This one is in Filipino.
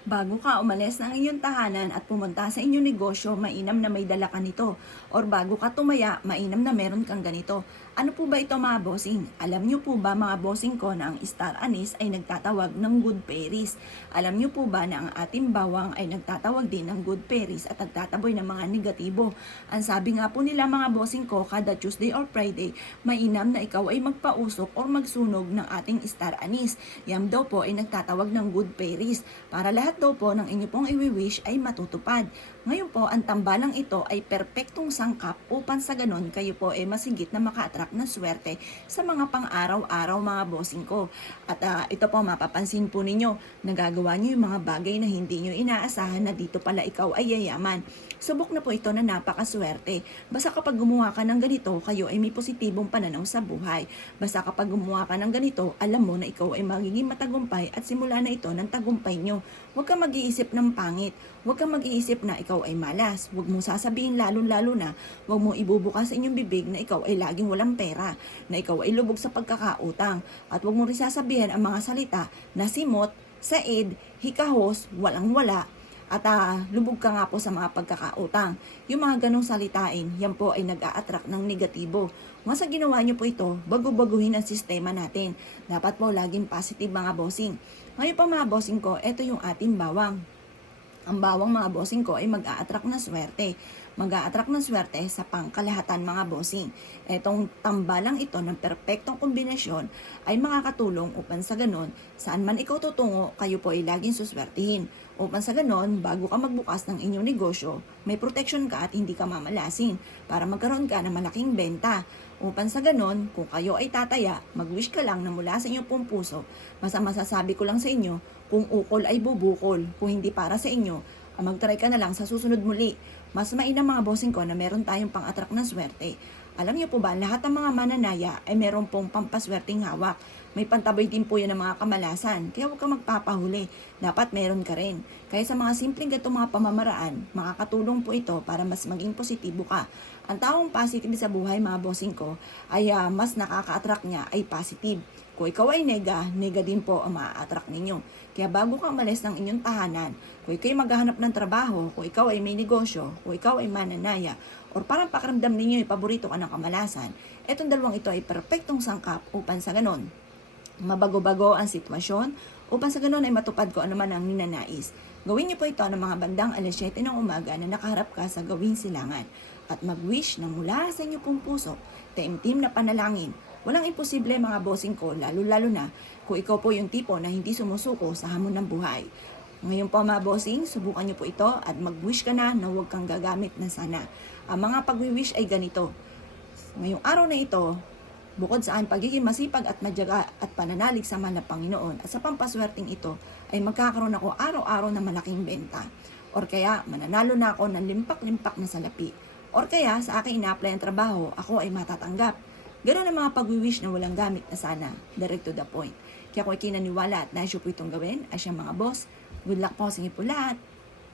Bago ka umalis ng inyong tahanan at pumunta sa inyong negosyo, mainam na may dala ka nito. Or bago ka tumaya, mainam na meron kang ganito. Ano po ba ito mga bossing? Alam nyo po ba mga bossing ko na ang star anise ay nagtatawag ng good fairies? Alam nyo po ba na ang ating bawang ay nagtatawag din ng good fairies at nagtataboy ng mga negatibo? Ang sabi nga po nila mga bossing ko, kada Tuesday or Friday, mainam na ikaw ay magpausok or magsunog ng ating star anise. Yan daw po ay nagtatawag ng good fairies para lahat daw po ng inyo pong i-wish ay matutupad. Ngayon po, ang tambalang ito ay perpektong sangkap upang sa ganon kayo po ay masigit na maka-attract ng swerte sa mga pang-araw-araw mga bossing ko. At ito po, mapapansin po ninyo, nagagawa nyo yung mga bagay na hindi nyo inaasahan na dito pala ikaw ay yayaman. Subok na po ito na napakaswerte. Basta kapag gumawa ka ng ganito, kayo ay may positibong pananaw sa buhay. Basta kapag gumawa ka ng ganito, alam mo na ikaw ay magiging matagumpay at simula na ito ng tagumpay nyo. Huwag kang mag-iisip ng pangit. Huwag kang mag-iisip na ikaw ay malas. Huwag mong sasabihin lalo-lalo na, huwag mong ibubukas sa inyong bibig na ikaw ay laging walang pera, na ikaw ay lubog sa pagkakautang. At huwag mong rin sasabihin ang mga salita na simot, said, hikahos, walang-wala, at lubog ka nga po sa mga pagkakautang. Yung mga ganong salitain, yan po ay nag-a-attract ng negatibo. Once ginawa nyo po ito, bago-baguhin ang sistema natin. Dapat po laging positive mga bossing. Ngayon pa mga bossing ko, ito yung ating bawang. Ang bawang mga bossing ko ay mag-a-attract ng swerte. Mag-a-attract ng swerte sa pangkalahatan mga bossing. Etong tambalang ito ng perpektong kombinasyon ay makakatulong upang sa ganon, saan man ikaw tutungo, kayo po ay laging suswertihin. Upang sa ganon, bago ka magbukas ng inyong negosyo, may protection ka at hindi ka mamalasin para magkaroon ka ng malaking benta. Upang sa ganon, kung kayo ay tataya, mag-wish ka lang na mula sa inyong pong puso. Masasabi ko lang sa inyo, kung ukol ay bubukol, kung hindi para sa inyo, mag-try ka na lang sa susunod muli. Mas mainam mga bossing ko na meron tayong pang-attract ng swerte. Alam niyo po ba, lahat ng mga mananaya ay meron pong pampaswerteng hawak. May pantaboy din po yan ng mga kamalasan, kaya huwag kang magpapahuli. Dapat meron ka rin. Kaya sa mga simpleng gatong mga pamamaraan, makakatulong po ito para mas maging positibo ka. Ang taong positive sa buhay mga bossing ko, ay mas nakaka-attract niya ay positive. Kung ikaw ay nega, nega din po ang ma-attract ninyo. Kaya bago ka umalis ng inyong tahanan, kung ikaw ay maghahanap ng trabaho, kung ikaw ay may negosyo, kung ikaw ay mananaya, or parang pakiramdam ninyo ay paborito ka ng kamalasan, etong dalawang ito ay perpektong sangkap upang sa ganon mabago-bago ang sitwasyon, upang sa ganon ay matupad ko ano man ang ninanais. Gawin niyo po ito ng mga bandang alas 7 ng umaga na nakaharap ka sa gawing silangan at mag-wish na mula sa inyo pong puso, taimtim na panalangin. Walang imposible mga bossing ko, lalo-lalo na kung ikaw po yung tipo na hindi sumusuko sa hamon ng buhay. Ngayon po mga bossing, subukan niyo po ito at mag-wish ka na huwag kang gagamit na sana. Ang mga pag-wish ay ganito. Ngayong araw na ito, bukod sa aking pagiging masipag at madyaga at pananalig sa mahal na Panginoon at sa pampaswerteng ito, ay magkakaroon ako araw-araw ng malaking benta. Or kaya, mananalo na ako ng limpak-limpak na salapi. Or kaya, sa aking ina-apply ang trabaho, ako ay matatanggap. Ganun ang mga pag-wish na walang gamit na sana, direct to the point. Kaya kung ikinaniwala at nais po itong gawin, ay siyang mga boss, good luck po sa inyo po lahat.